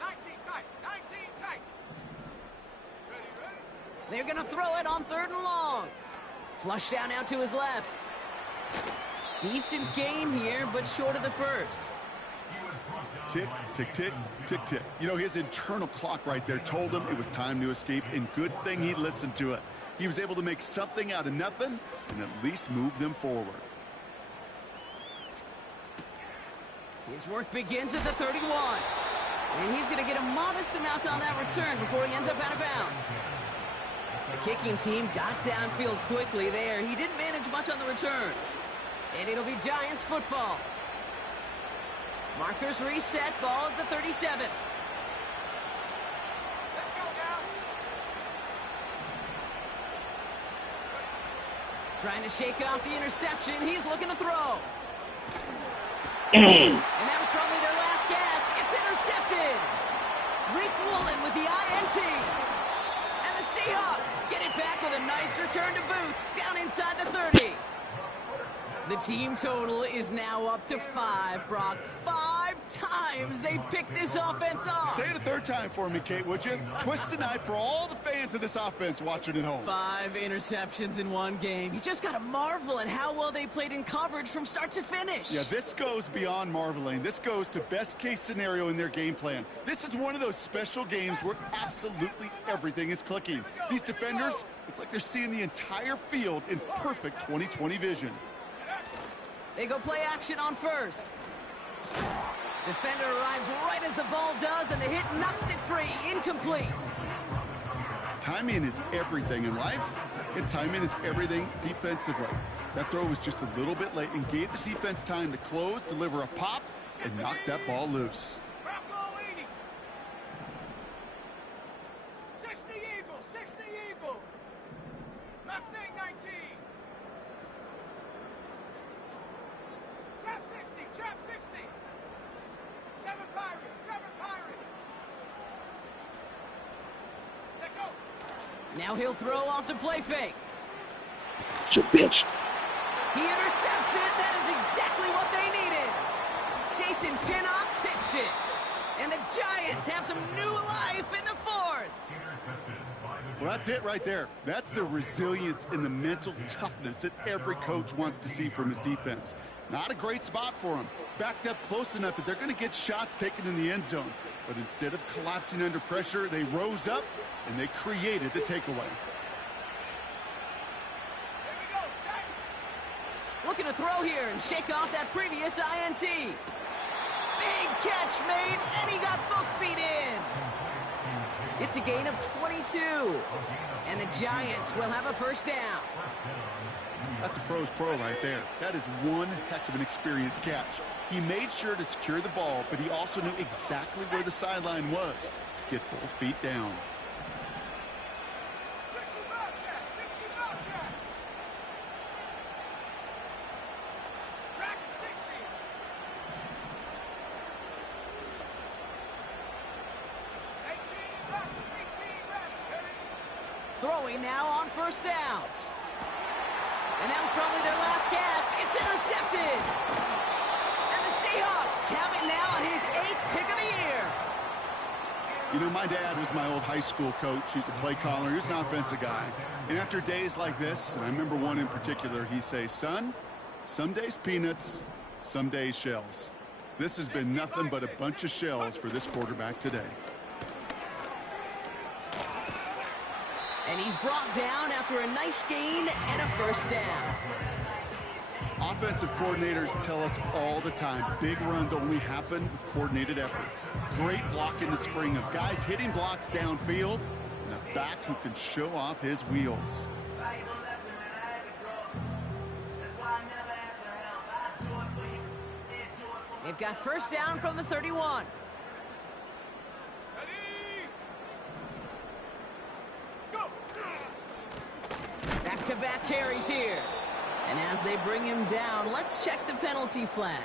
19 tight, 19 tight. Ready, ready? They're going to throw it on 3rd and long. Flush down out to his left. Decent gain here, but short of the first. Tick, tick, tick, tick, tick. You know, his internal clock right there told him it was time to escape, and good thing he listened to it. He was able to make something out of nothing and at least move them forward. His work begins at the 31. And he's going to get a modest amount on that return before he ends up out of bounds. The kicking team got downfield quickly there. He didn't manage much on the return. And it'll be Giants football. Markers reset, ball at the 37. Let's go now. Trying to shake off the interception. He's looking to throw. And that was probably their last gasp. It's intercepted. Rick Woolen with the INT. And the Seahawks get it back with a nice return to boot down inside the 30. The team total is now up to 5, Brock. 5 times they've picked this offense off. Say it a third time for me, Kate, would you? Twist the knife for all the fans of this offense watching at home. 5 interceptions in one game. You just got to marvel at how well they played in coverage from start to finish. Yeah, this goes beyond marveling. This goes to best case scenario in their game plan. This is one of those special games where absolutely everything is clicking. These defenders, it's like they're seeing the entire field in perfect 20/20 vision. They go play action on first. Defender arrives right as the ball does, and the hit knocks it free. Incomplete. Timing is everything in life, and timing is everything defensively. That throw was just a little bit late and gave the defense time to close, deliver a pop, and knock that ball loose. Broncos leading. 60 Eagles, 60 Eagles. Mustang 19. Trap 60, trap 60. 7 Pirates, 7 Pirates. Check out. Now he'll throw off the play fake. It's a bitch. He intercepts it. That is exactly what they needed. Jason Pinnock picks it. And the Giants have some new life in the 4th. Well, that's it right there. That's the resilience and the mental toughness that every coach wants to see from his defense. Not a great spot for him. Backed up close enough that they're going to get shots taken in the end zone. But instead of collapsing under pressure, they rose up and they created the takeaway. Here we go, set. Looking to throw here and shake off that previous INT. Big catch made, and he got both feet in. It's a gain of 22. And the Giants will have a first down. That's a pro's pro right there. That is one heck of an experienced catch. He made sure to secure the ball, but he also knew exactly where the sideline was to get both feet down. 60 Bobcat, 60 Bobcat. Track 60. 18 left, 18 left. Throwing now on first down. And that was probably their last gasp. It's intercepted. And the Seahawks have it now on his 8th pick of the year. You know, my dad was my old high school coach. He's a play caller. He was an offensive guy. And after days like this, and I remember one in particular, he'd say, son, some days peanuts, some days shells. This has been nothing but a bunch of shells for this quarterback today. And he's brought down after a nice gain and a first down. Offensive coordinators tell us all the time, big runs only happen with coordinated efforts. Great block in the spring of guys hitting blocks downfield, and a back who can show off his wheels. They've got first down from the 31. Ready? back-to-back carries here. And as they bring him down, let's check the penalty flag.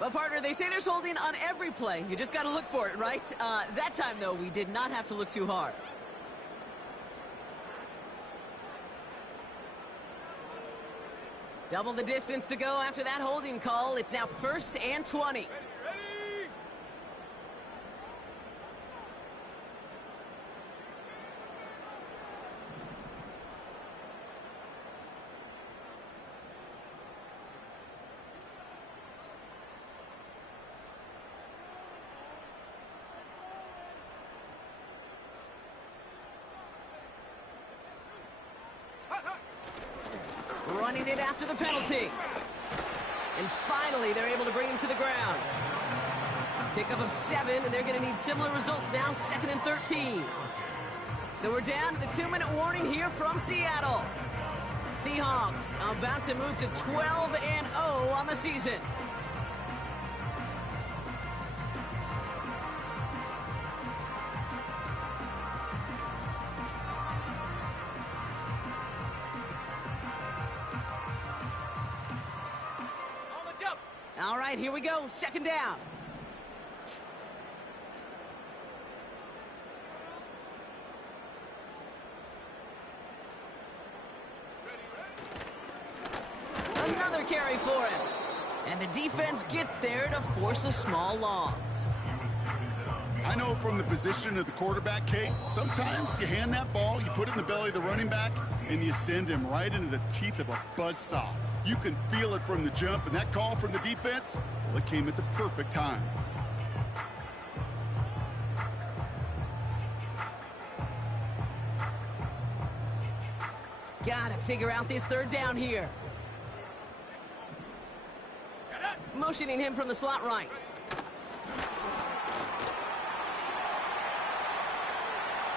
Well, partner, they say there's holding on every play. You just got to look for it, right? That time, though, we did not have to look too hard. Double the distance to go after that holding call. It's now 1st and 20. Ready? Running it after the penalty. And finally, they're able to bring him to the ground. Pickup of 7, and they're going to need similar results now, 2nd and 13. So we're down to the 2-minute warning here from Seattle. Seahawks about to move to 12-0 on the season. All right, here we go. 2nd down. Another carry for him. And the defense gets there to force a small loss. I know from the position of the quarterback, Kate, sometimes you hand that ball, you put it in the belly of the running back, and you send him right into the teeth of a buzzsaw. You can feel it from the jump, and that call from the defense, well, it came at the perfect time. Gotta figure out this 3rd down here. Motioning him from the slot right.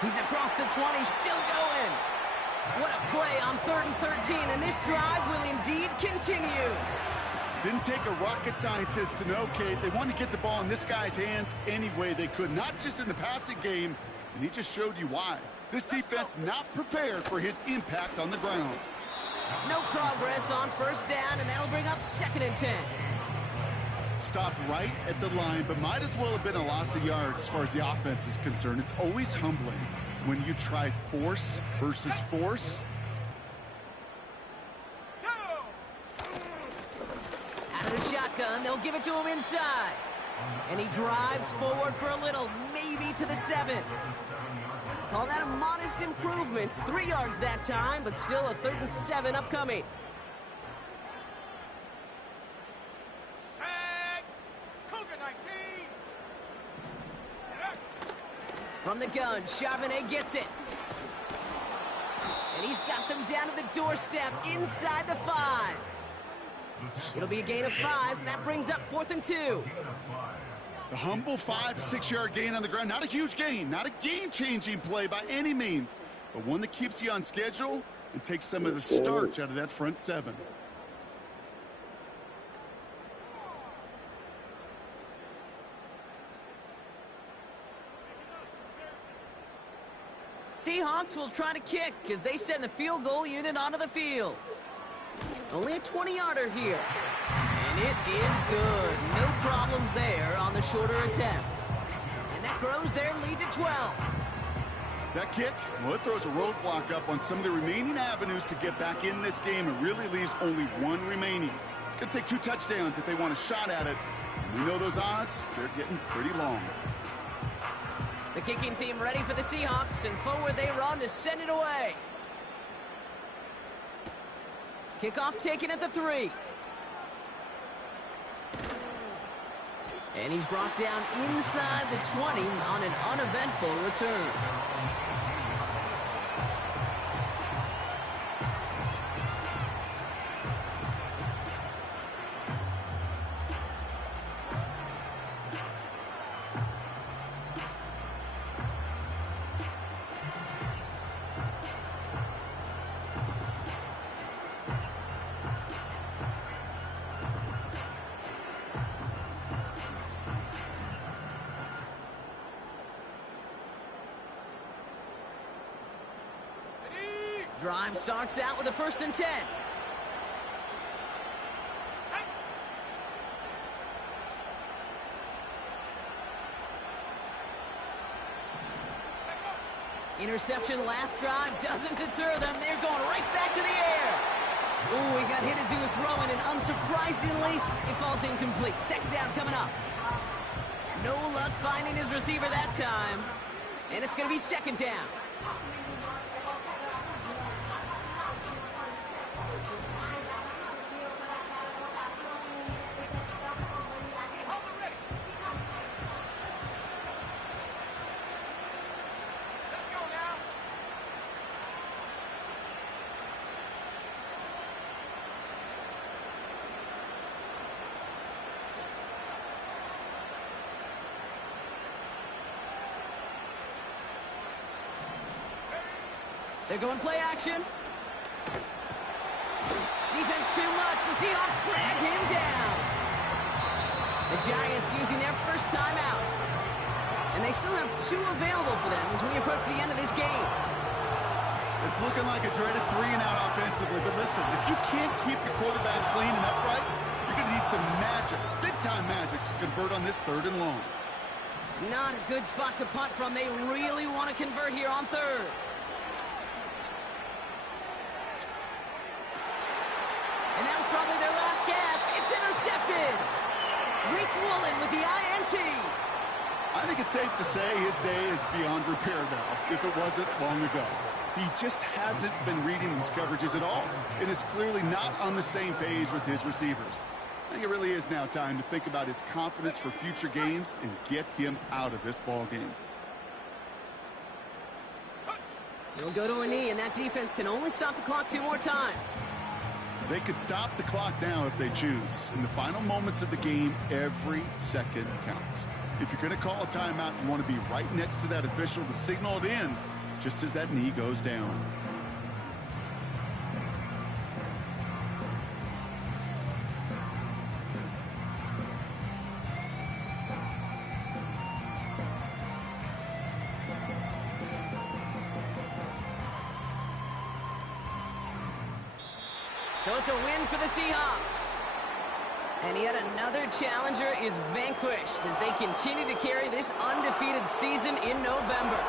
He's across the 20, still going. What a play on 3rd and 13, and this drive will indeed continue. Didn't take a rocket scientist to know, Kate. They wanted to get the ball in this guy's hands any way they could, not just in the passing game, and he just showed you why. This defense not prepared for his impact on the ground. No progress on 1st down, and that'll bring up 2nd and 10. Stopped right at the line, but might as well have been a loss of yards as far as the offense is concerned. It's always humbling when you try force versus force. Out of the shotgun, they'll give it to him inside. And he drives forward for a little, maybe to the 7. Call that a modest improvement. 3 yards that time, but still a 3rd and 7 upcoming. From the gun, Charbonnet gets it. And he's got them down to the doorstep inside the 5. It'll be a gain of 5, so that brings up 4th and 2. The humble 5 to 6 yard gain on the ground. Not a huge gain, not a game-changing play by any means, but one that keeps you on schedule and takes some of the starch out of that front 7. Seahawks will try to kick as they send the field goal unit onto the field. Only a 20-yarder here. And it is good. No problems there on the shorter attempt. And that grows their lead to 12. That kick, well, it throws a roadblock up on some of the remaining avenues to get back in this game and really leaves only 1 remaining. It's going to take 2 touchdowns if they want a shot at it. And we know those odds, they're getting pretty long. The kicking team ready for the Seahawks, and forward they run to send it away. Kickoff taken at the 3. And he's brought down inside the 20 on an uneventful return. Drive starts out with a 1st and 10. Interception last drive doesn't deter them. They're going right back to the air. Ooh, he got hit as he was throwing, and unsurprisingly, it falls incomplete. 2nd down coming up. No luck finding his receiver that time. And it's going to be 2nd down. They're going play action. Defense too much. The Seahawks drag him down. The Giants using their 1st timeout. And they still have 2 available for them as we approach the end of this game. It's looking like a dreaded 3-and-out offensively. But listen, if you can't keep your quarterback clean and upright, you're going to need some magic, big-time magic, to convert on this 3rd and long. Not a good spot to punt from. They really want to convert here on 3rd. And that was probably their last gasp. It's intercepted. Rick Woolen with the INT. I think it's safe to say his day is beyond repair now, if it wasn't long ago. He just hasn't been reading these coverages at all, and is clearly not on the same page with his receivers. I think it really is now time to think about his confidence for future games and get him out of this ball game. He'll go to a knee, and that defense can only stop the clock 2 more times. They could stop the clock now if they choose. In the final moments of the game, every second counts. If you're going to call a timeout, you want to be right next to that official to signal it in just as that knee goes down. So it's a win for the Seahawks. And yet another challenger is vanquished as they continue to carry this undefeated season in November.